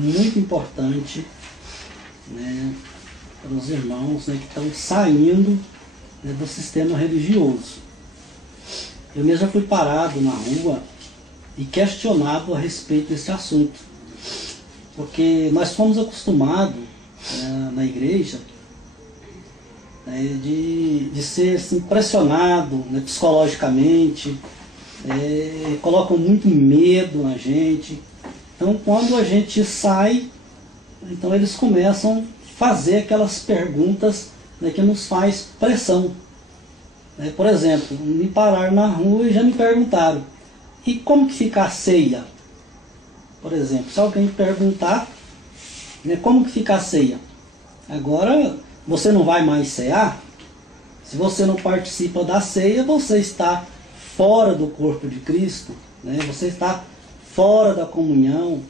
Muito importante, né, para os irmãos, né, que estão saindo, né, do sistema religioso. Eu mesmo já fui parado na rua e questionado a respeito desse assunto, porque nós fomos acostumados, na igreja, né, de ser assim, pressionado, né, psicologicamente, colocam muito medo na gente. Então, quando a gente sai, então eles começam a fazer aquelas perguntas, né, que nos faz pressão. Por exemplo, me pararam na rua e já me perguntaram: e como que fica a ceia? Por exemplo, se alguém perguntar, né, como que fica a ceia? Agora, você não vai mais cear? Se você não participa da ceia, você está fora do corpo de Cristo, né? Você está fora da comunhão,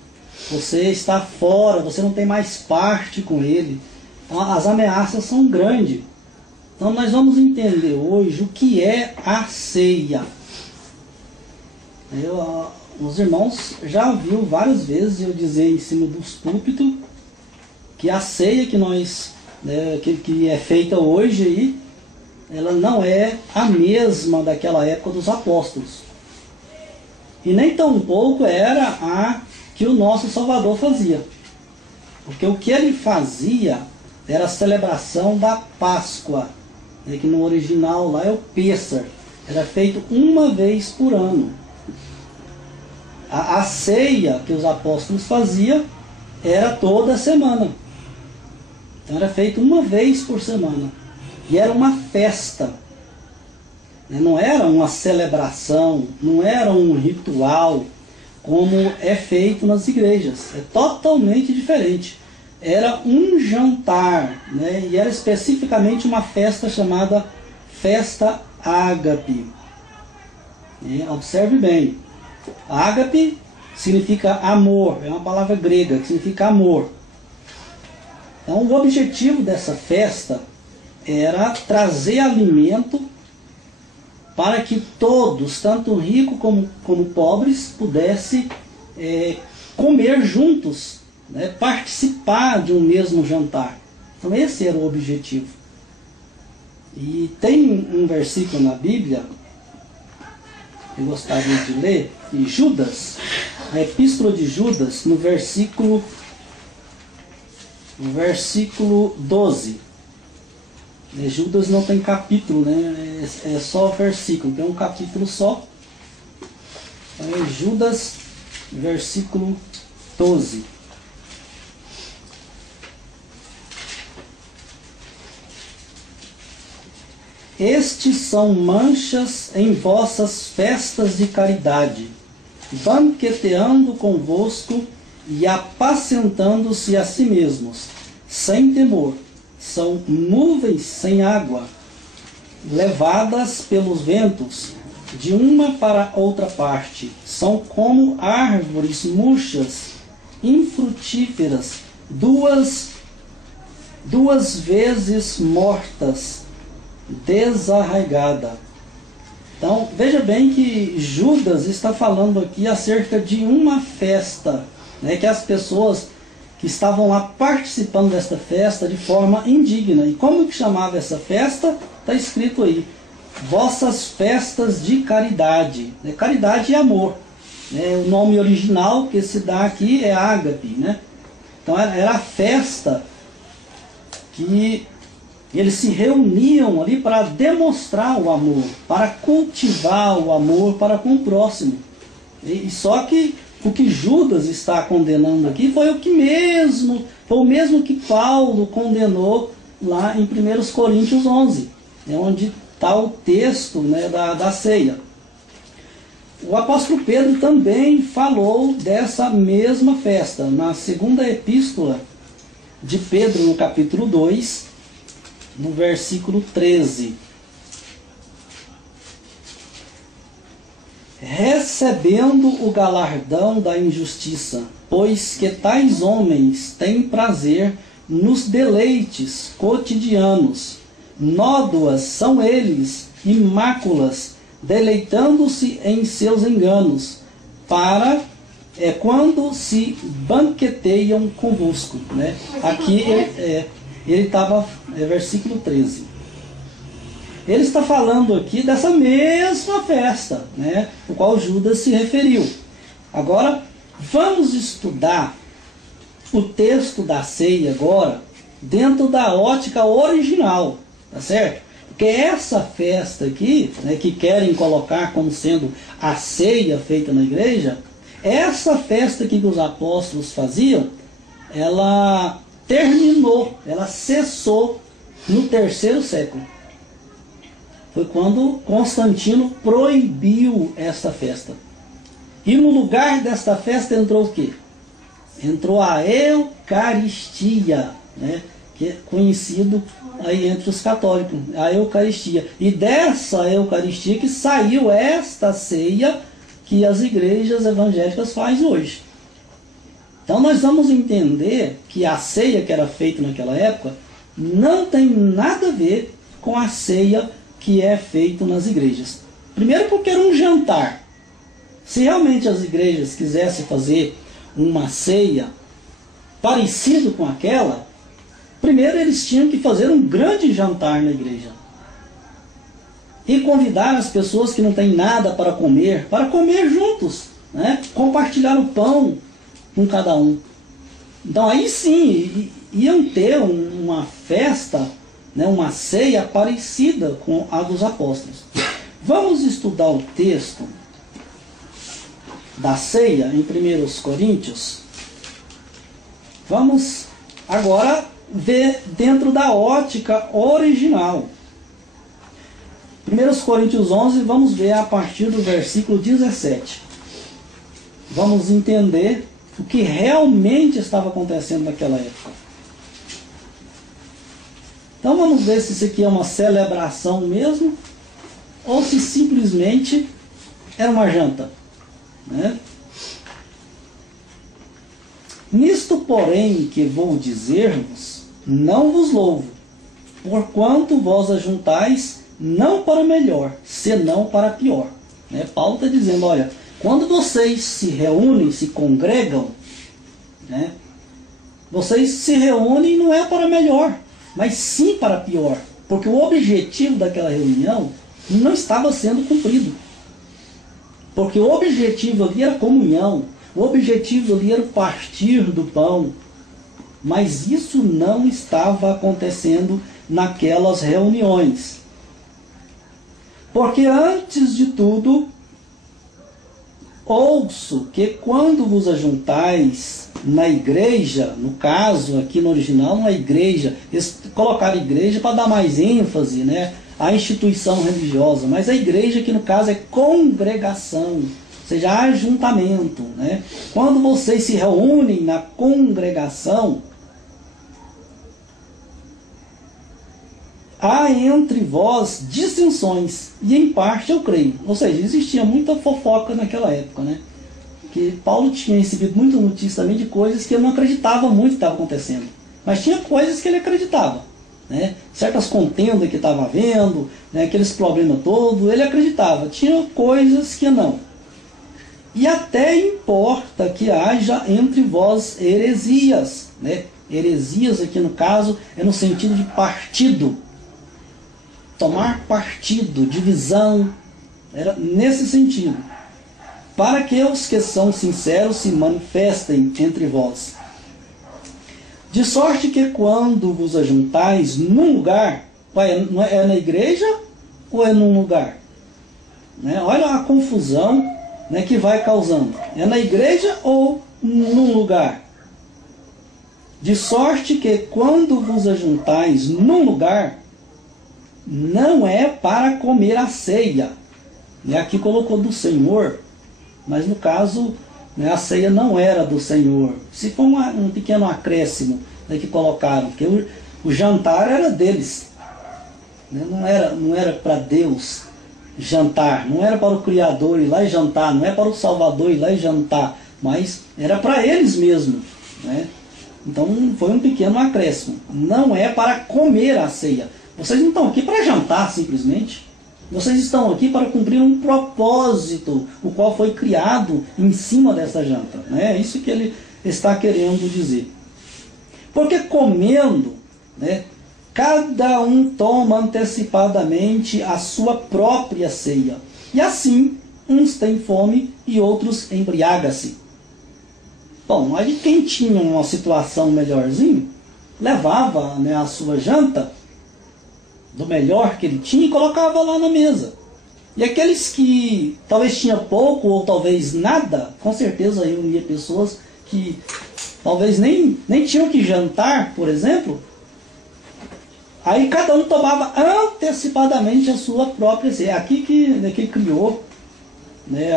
você está fora, você não tem mais parte com Ele. Então, as ameaças são grandes. Então nós vamos entender hoje o que é a ceia. Os irmãos já viram várias vezes eu dizer em cima dos púlpitos que a ceia que nós, né, que é feita hoje aí, ela não é a mesma daquela época dos apóstolos. E nem tão pouco era a que o nosso Salvador fazia. Porque o que ele fazia era a celebração da Páscoa, né, que no original lá é o Pêssar. Era feito uma vez por ano. A ceia que os apóstolos faziam era toda semana. Então era feito uma vez por semana. E era uma festa. Não era uma celebração, não era um ritual como é feito nas igrejas. É totalmente diferente. Era um jantar, né? E era especificamente uma festa chamada Festa Ágape. Observe bem. Ágape significa amor, é uma palavra grega que significa amor. Então o objetivo dessa festa era trazer alimento para que todos, tanto ricos como pobres, pudessem comer juntos, né, participar de um mesmo jantar. Então esse era o objetivo. E tem um versículo na Bíblia, eu gostaria de ler, de Judas, a epístola de Judas, no versículo 12. Judas não tem capítulo, né? É só versículo, tem um capítulo só. Judas, versículo 12. Estes são manchas em vossas festas de caridade, banqueteando convosco e apacentando-se a si mesmos, sem temor. São nuvens sem água, levadas pelos ventos, de uma para outra parte. São como árvores murchas, infrutíferas, duas vezes mortas, desarraigada. Então, veja bem que Judas está falando aqui acerca de uma festa, né, que as pessoas que estavam lá participando desta festa de forma indigna. E como que chamava essa festa? Está escrito aí: vossas festas de caridade. Caridade e amor. O nome original que se dá aqui é ágape. Né? Então era a festa que eles se reuniam ali para demonstrar o amor, para cultivar o amor para com o próximo. E só que o que Judas está condenando aqui foi o mesmo que Paulo condenou lá em 1 Coríntios 11, onde está o texto, né, da ceia. O apóstolo Pedro também falou dessa mesma festa, na segunda epístola de Pedro, no capítulo 2, no versículo 13. Recebendo o galardão da injustiça, pois que tais homens têm prazer nos deleites cotidianos. Nódoas são eles e máculas, deleitando-se em seus enganos, para é quando se banqueteiam convosco, né? Aqui ele estava, versículo 13. Ele está falando aqui dessa mesma festa, né? O qual Judas se referiu. Agora, vamos estudar o texto da ceia agora, dentro da ótica original, tá certo? Porque essa festa aqui, né, que querem colocar como sendo a ceia feita na igreja, essa festa que os apóstolos faziam, ela terminou, ela cessou no 3º século. Foi quando Constantino proibiu esta festa. E no lugar desta festa entrou o quê? Entrou a Eucaristia, né? Que é conhecido aí entre os católicos, a Eucaristia. E dessa Eucaristia que saiu esta ceia que as igrejas evangélicas fazem hoje. Então nós vamos entender que a ceia que era feita naquela época não tem nada a ver com a ceia que é feita nas igrejas. Primeiro porque era um jantar. Se realmente as igrejas quisessem fazer uma ceia parecida com aquela, primeiro eles tinham que fazer um grande jantar na igreja. E convidar as pessoas que não têm nada para comer juntos, né? Compartilhar o pão com cada um. Então aí sim, iam ter uma festa, né? Uma ceia parecida com a dos apóstolos. Vamos estudar o texto da ceia em 1 Coríntios. Vamos agora ver dentro da ótica original. 1 Coríntios 11, vamos ver a partir do versículo 17. Vamos entender o que realmente estava acontecendo naquela época. Então vamos ver se isso aqui é uma celebração mesmo, ou se simplesmente era uma janta, né? Nisto, porém, que vou dizer-vos, não vos louvo, porquanto vós ajuntais não para melhor, senão para pior. Né? Paulo está dizendo, olha, quando vocês se reúnem, se congregam, né? Vocês se reúnem não é para melhor, mas sim para pior, porque o objetivo daquela reunião não estava sendo cumprido. Porque o objetivo ali era comunhão, o objetivo ali era o partir do pão, mas isso não estava acontecendo naquelas reuniões. Porque antes de tudo, ouço que quando vos ajuntais na igreja, no caso aqui no original, não é igreja, eles colocaram igreja para dar mais ênfase, né, à instituição religiosa, mas a igreja aqui no caso é congregação, ou seja, ajuntamento, né? Quando vocês se reúnem na congregação, há entre vós dissensões, e em parte eu creio. Ou seja, existia muita fofoca naquela época, né? Que Paulo tinha recebido muita notícia também de coisas que ele não acreditava muito que estava acontecendo. Mas tinha coisas que ele acreditava, né? Certas contendas que estava havendo, né? Aqueles problemas todos, ele acreditava. Tinha coisas que não. E até importa que haja entre vós heresias, né? Heresias aqui no caso é no sentido de partido. Tomar partido, divisão, era nesse sentido. Para que os que são sinceros se manifestem entre vós. De sorte que quando vos ajuntais num lugar, é na igreja ou é num lugar? Né? Olha a confusão, né, que vai causando. É na igreja ou num lugar? De sorte que quando vos ajuntais num lugar, não é para comer a ceia. Né? Aqui colocou do Senhor, mas no caso, né, a ceia não era do Senhor. Se foi um pequeno acréscimo, né, que colocaram, porque o jantar era deles. Né? Não era para Deus jantar, não era para o Criador ir lá e jantar, não é para o Salvador ir lá e jantar, mas era para eles mesmos. Né? Então foi um pequeno acréscimo. Não é para comer a ceia. Vocês não estão aqui para jantar simplesmente. Vocês estão aqui para cumprir um propósito, o qual foi criado em cima dessa janta. É isso que ele está querendo dizer. Porque comendo, né, cada um toma antecipadamente a sua própria ceia. E assim, uns têm fome e outros embriagam-se. Bom, aí quem tinha uma situação melhorzinha, levava, né, a sua janta do melhor que ele tinha e colocava lá na mesa. E aqueles que talvez tinha pouco ou talvez nada, com certeza reunia pessoas que talvez nem tinham que jantar, por exemplo. Aí cada um tomava antecipadamente a sua própria ceia. Aqui que criou, né,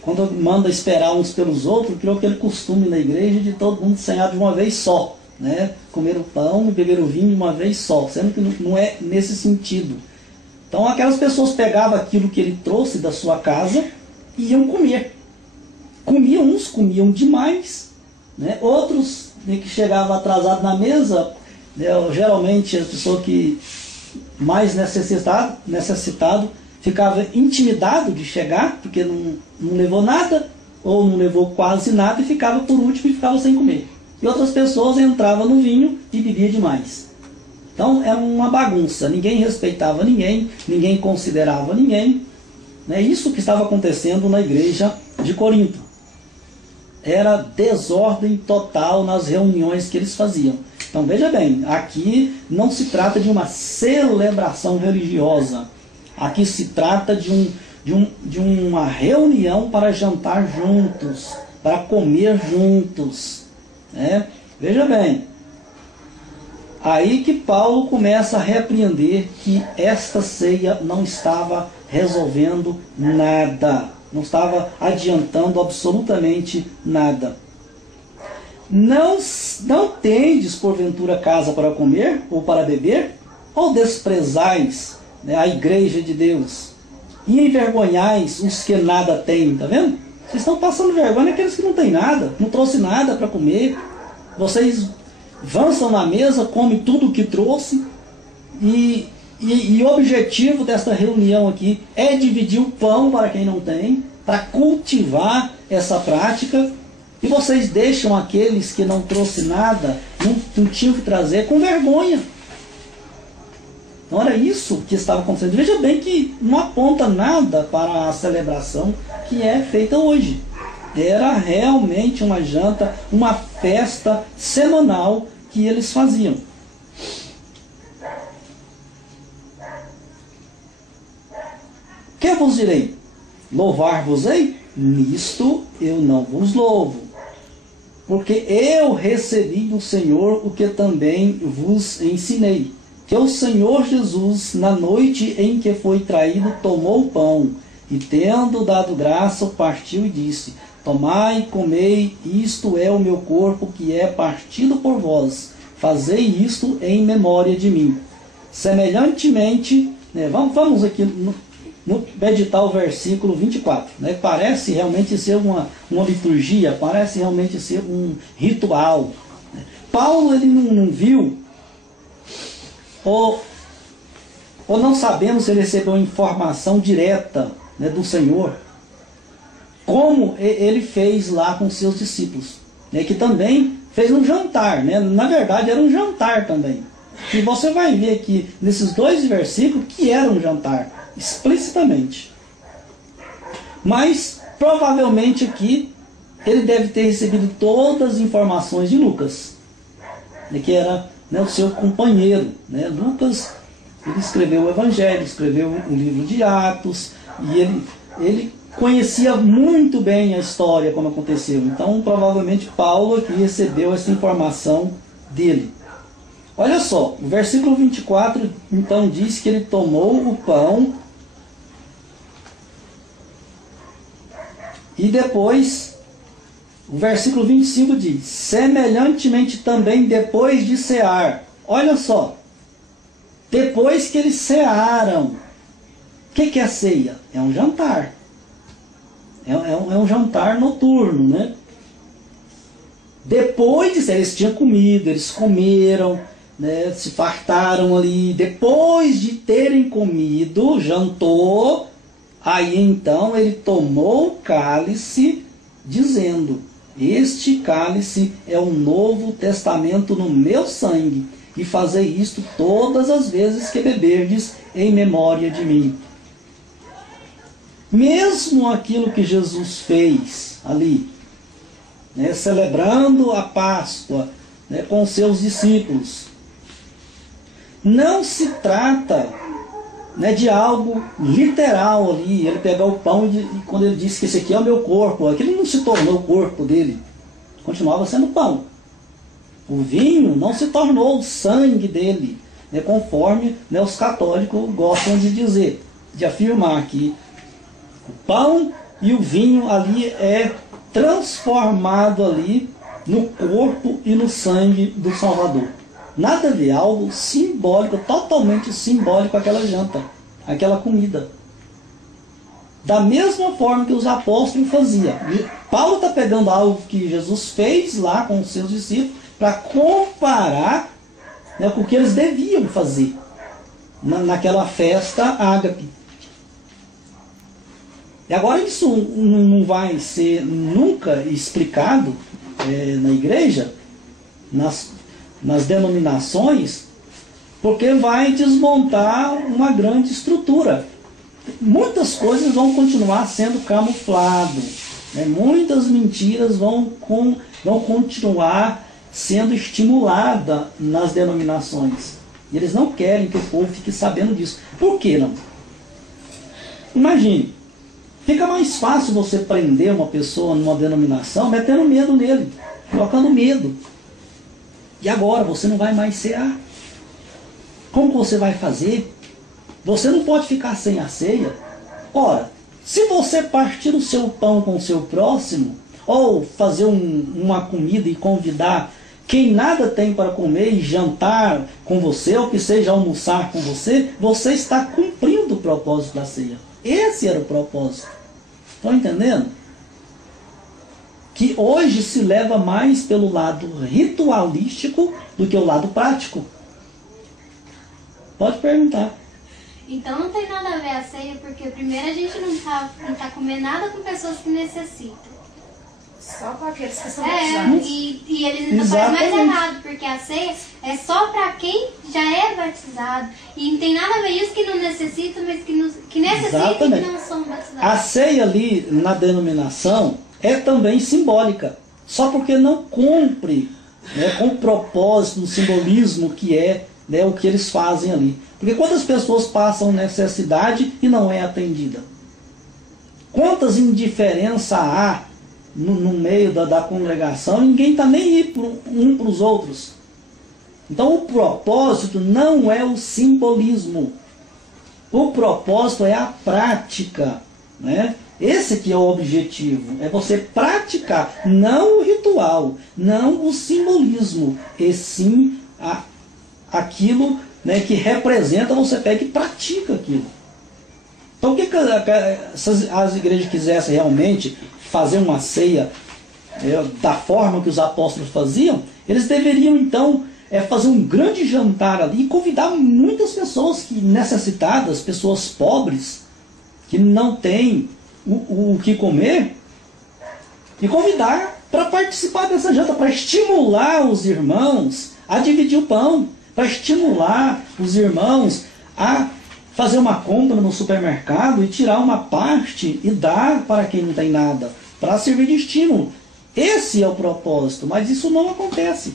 quando manda esperar uns pelos outros, criou aquele costume na igreja de todo mundo cear de uma vez só. Né? Comer o pão e beber o vinho de uma vez só, sendo que não é nesse sentido. Então aquelas pessoas pegavam aquilo que ele trouxe da sua casa e iam comer. Comiam, uns comiam demais, né? Outros, né, que chegavam atrasados na mesa, né, geralmente a pessoa que mais necessitado ficava intimidado de chegar, porque não levou nada, ou não levou quase nada, e ficava por último e ficava sem comer. E outras pessoas entravam no vinho e bebiam demais. Então era uma bagunça, ninguém respeitava ninguém, ninguém considerava ninguém. É isso que estava acontecendo na igreja de Corinto. Era desordem total nas reuniões que eles faziam. Então veja bem, aqui não se trata de uma celebração religiosa. Aqui se trata de uma reunião para jantar juntos, para comer juntos. Veja bem, aí que Paulo começa a repreender que esta ceia não estava resolvendo nada, não estava adiantando absolutamente nada. Não tendes porventura casa para comer ou para beber? Ou desprezais, né, a igreja de Deus e envergonhais os que nada têm? Está vendo? Vocês estão passando vergonha aqueles que não têm nada, não trouxe nada para comer. Vocês avançam na mesa, comem tudo o que trouxe. E o objetivo desta reunião aqui é dividir o pão para quem não tem, para cultivar essa prática. E vocês deixam aqueles que não trouxe nada, não tinham que trazer, com vergonha. Então era isso que estava acontecendo. Veja bem que não aponta nada para a celebração que é feita hoje. Era realmente uma janta, uma festa semanal que eles faziam. Que vos direi? Louvar-vos-ei? Nisto eu não vos louvo. Porque eu recebi do Senhor o que também vos ensinei. Que o Senhor Jesus, na noite em que foi traído, tomou o pão, e tendo dado graça, o partiu e disse: Tomai e comei, isto é o meu corpo que é partido por vós. Fazei isto em memória de mim. Semelhantemente, né, vamos aqui meditar o versículo 24. Né, parece realmente ser uma liturgia, parece realmente ser um ritual. Paulo ele não viu, ou não sabemos se ele recebeu informação direta, né, do Senhor, como ele fez lá com seus discípulos, né, que também fez um jantar, né? Na verdade era um jantar também. E você vai ver aqui nesses dois versículos que era um jantar, explicitamente. Mas provavelmente aqui ele deve ter recebido todas as informações de Lucas, né, que era, né, o seu companheiro, né? Lucas, ele escreveu o Evangelho, escreveu o livro de Atos, e ele conhecia muito bem a história, como aconteceu. Então, provavelmente, Paulo aqui recebeu essa informação dele. Olha só, o versículo 24, então, diz que ele tomou o pão e depois, o versículo 25 diz: semelhantemente também depois de cear. Olha só, depois que eles cearam. O que é ceia? É um jantar. É um jantar noturno, né? Depois disso, eles tinham comido, eles comeram, né, se fartaram ali, depois de terem comido, jantou, aí então ele tomou o cálice, dizendo: este cálice é o novo testamento no meu sangue, e fazei isto todas as vezes que beberdes em memória de mim. Mesmo aquilo que Jesus fez ali, né, celebrando a Páscoa, né, com seus discípulos, não se trata, né, de algo literal ali. Ele pegar o pão e quando ele disse que esse aqui é o meu corpo, aquilo não se tornou o corpo dele, continuava sendo pão. O vinho não se tornou o sangue dele, né, conforme, né, os católicos gostam de dizer, de afirmar que o pão e o vinho ali é transformado ali no corpo e no sangue do Salvador. Nada a ver, algo simbólico, totalmente simbólico aquela janta, aquela comida. Da mesma forma que os apóstolos faziam. Paulo está pegando algo que Jesus fez lá com os seus discípulos para comparar, né, com o que eles deviam fazer naquela festa ágape. E agora isso não vai ser nunca explicado na igreja, nas denominações, porque vai desmontar uma grande estrutura. Muitas coisas vão continuar sendo camufladas, né? Muitas mentiras vão continuar sendo estimuladas nas denominações. E eles não querem que o povo fique sabendo disso. Por que não? Imagine, fica mais fácil você prender uma pessoa numa denominação metendo medo nele, colocando medo. E agora você não vai mais cear. Como você vai fazer? Você não pode ficar sem a ceia. Ora, se você partir o seu pão com o seu próximo, ou fazer uma comida e convidar quem nada tem para comer e jantar com você, ou que seja almoçar com você, você está cumprindo o propósito da ceia. Esse era o propósito. Estão entendendo? Que hoje se leva mais pelo lado ritualístico do que o lado prático. Pode perguntar. Então não tem nada a ver a ceia, porque primeiro a gente não tá comendo nada com pessoas que necessitam. Só com aqueles que são batizados. E eles ainda fazem mais errado, porque a ceia é só para quem já é batizado. E não tem nada a ver isso que não necessita, mas que necessita e que não são batizados. A ceia ali na denominação é também simbólica, só porque não cumpre, né, com o propósito, o simbolismo que é, né, o que eles fazem ali. Porque quantas pessoas passam necessidade e não é atendida? Quantas indiferenças há no meio da congregação, ninguém está nem aí um para os outros. Então o propósito não é o simbolismo. O propósito é a prática, né? Esse que é o objetivo, é você praticar, não o ritual, não o simbolismo, e sim aquilo, né, que representa, você pega e pratica aquilo. Então o que as igrejas quisessem realmente fazer uma ceia da forma que os apóstolos faziam, eles deveriam então fazer um grande jantar ali e convidar muitas pessoas necessitadas, pessoas pobres, que não têm o que comer, e convidar para participar dessa janta, para estimular os irmãos a dividir o pão, para estimular os irmãos a fazer uma compra no supermercado e tirar uma parte e dar para quem não tem nada, para servir de estímulo. Esse é o propósito, mas isso não acontece.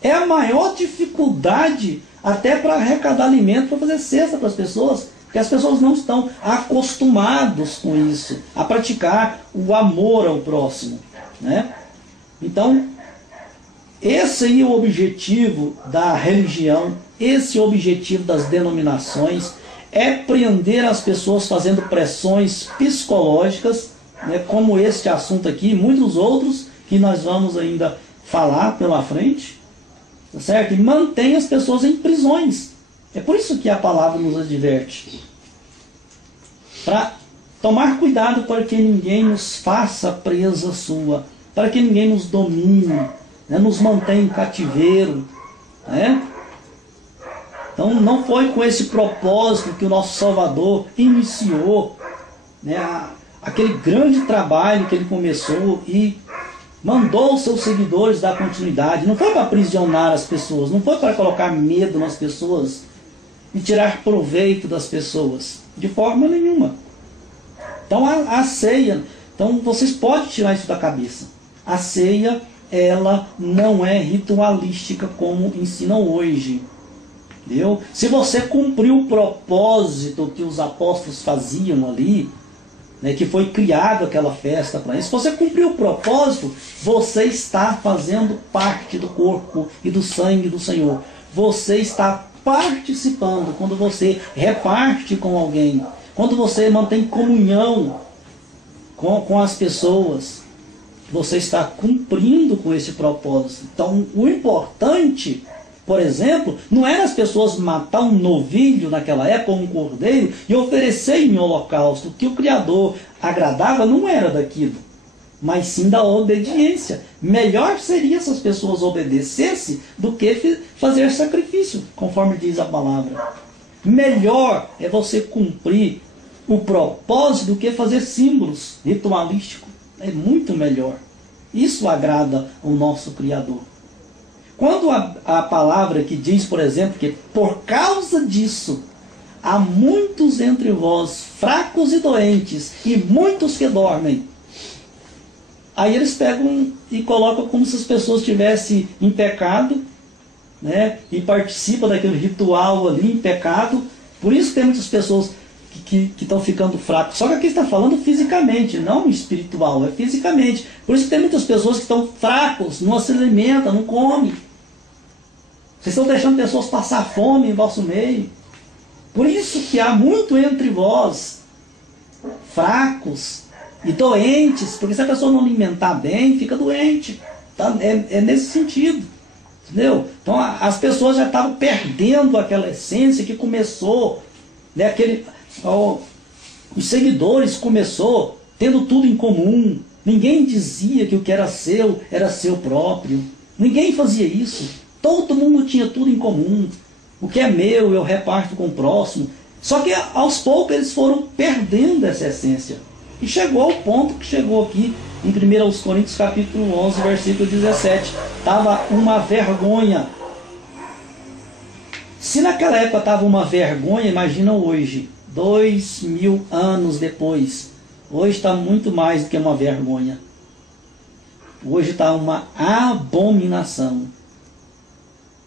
É a maior dificuldade até para arrecadar alimento, para fazer cesta para as pessoas, porque as pessoas não estão acostumadas com isso, a praticar o amor ao próximo, né? Então, esse aí é o objetivo da religião, esse é o objetivo das denominações, é prender as pessoas fazendo pressões psicológicas, né, como este assunto aqui e muitos outros que nós vamos ainda falar pela frente, tá certo? E mantém as pessoas em prisões. É por isso que a palavra nos adverte. Para tomar cuidado para que ninguém nos faça presa sua, para que ninguém nos domine, né, nos mantenha em cativeiro, né? Então não foi com esse propósito que o nosso Salvador iniciou, né, aquele grande trabalho que ele começou e mandou os seus seguidores dar continuidade. Não foi para aprisionar as pessoas, não foi para colocar medo nas pessoas e tirar proveito das pessoas, de forma nenhuma. Então a ceia, então vocês podem tirar isso da cabeça. A ceia, ela não é ritualística como ensinam hoje. Entendeu? Se você cumpriu o propósito que os apóstolos faziam ali, né, que foi criado aquela festa para isso, se você cumpriu o propósito, você está fazendo parte do corpo e do sangue do Senhor. Você está participando quando você reparte com alguém, quando você mantém comunhão com as pessoas, você está cumprindo com esse propósito. Então o importante, por exemplo, não era as pessoas matar um novilho naquela época, um cordeiro, e oferecer em holocausto. O que o Criador agradava não era daquilo, mas sim da obediência. Melhor seria se as pessoas obedecessem do que fazer sacrifício, conforme diz a palavra. Melhor é você cumprir o propósito do que fazer símbolos ritualísticos. É muito melhor. Isso agrada ao nosso Criador. Quando a palavra que diz, por exemplo, que por causa disso há muitos entre vós fracos e doentes e muitos que dormem, aí eles pegam e colocam como se as pessoas estivessem em pecado, né, e participam daquele ritual ali em pecado. Por isso tem muitas pessoas que estão ficando fracos. Só que aqui está falando fisicamente, não espiritual, é fisicamente. Por isso tem muitas pessoas que estão fracos, não se alimentam, não comem. Vocês estão deixando pessoas passar fome em vosso meio. Por isso que há muito entre vós fracos e doentes, porque se a pessoa não alimentar bem, fica doente. Tá? É nesse sentido. Entendeu? Então as pessoas já estavam perdendo aquela essência que começou, né, os seguidores começou tendo tudo em comum. Ninguém dizia que o que era seu próprio. Ninguém fazia isso. Todo mundo tinha tudo em comum. O que é meu, eu reparto com o próximo. Só que aos poucos eles foram perdendo essa essência. E chegou ao ponto que chegou aqui em 1 Coríntios capítulo 11, versículo 17. Estava uma vergonha. Se naquela época estava uma vergonha, imagina hoje, 2000 anos depois. Hoje está muito mais do que uma vergonha. Hoje está uma abominação.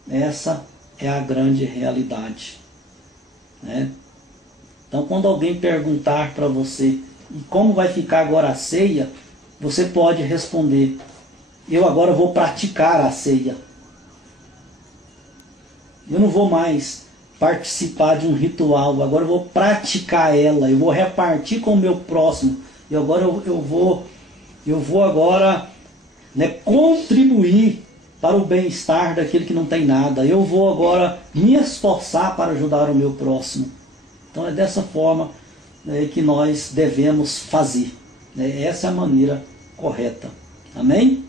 Essa é a grande realidade, né? Então quando alguém perguntar para você, e como vai ficar agora a ceia, você pode responder, eu agora vou praticar a ceia. Eu não vou mais participar de um ritual, agora eu vou praticar ela, eu vou repartir com o meu próximo, e agora eu vou agora, né, contribuir para o bem-estar daquele que não tem nada. Eu vou agora me esforçar para ajudar o meu próximo. Então é dessa forma, né, que nós devemos fazer. Essa é a maneira correta. Amém?